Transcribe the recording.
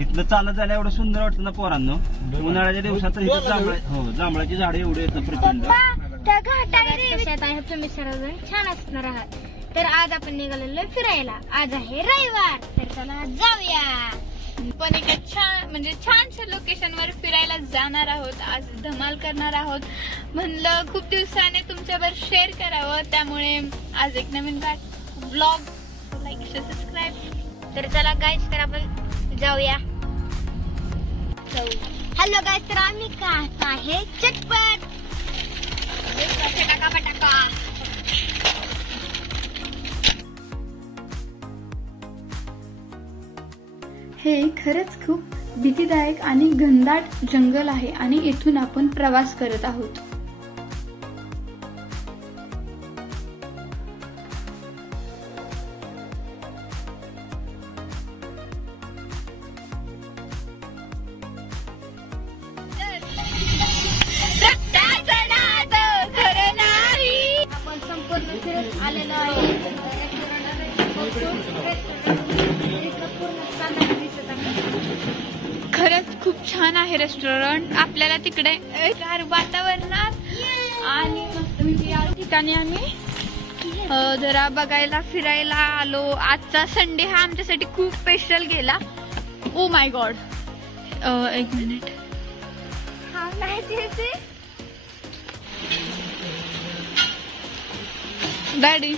इथलं चालत जायला एवढं सुंदर वाटतं ना पोरांनो. उन्हाळ्याच्या दिवसात तर इथं जांभळाची झाडे एवढे येतात प्रचंड. तुम्ही सर्वजण छान असणार आहात. तर आज आपण निघालेलो फिरायला. आज आहे रविवार, तर चला जाऊया. पण एका छान म्हणजे छानशा लोकेशन वर फिरायला जाणार आहोत. आज धमाल करणार आहोत. म्हणलं खूप दिवसाने तुमच्यावर शेअर करावं, त्यामुळे आज एक नवीन ब्लॉग. Like share subscribe. तर चला गाईस, तर आपण जाऊया. हॅलो गाईस, तर आम्ही खात आहे चटपट. टाका पटाका. हे खरंच खूप भीतीदायक आणि घनदाट जंगल आहे आणि येथून आपण प्रवास करत आहोत. आपण संपूर्ण फिरत आलेलो आहे. खरंच खूप छान आहे रेस्टॉरंट. आपल्याला तिकडे गार वातावरणात आणि मस्त या ठिकाणी आम्ही जरा बघायला फिरायला आलो. आजचा संडे हा आमच्यासाठी खूप स्पेशल गेला. ओ माय गॉड, एक मिनिट. डॅडी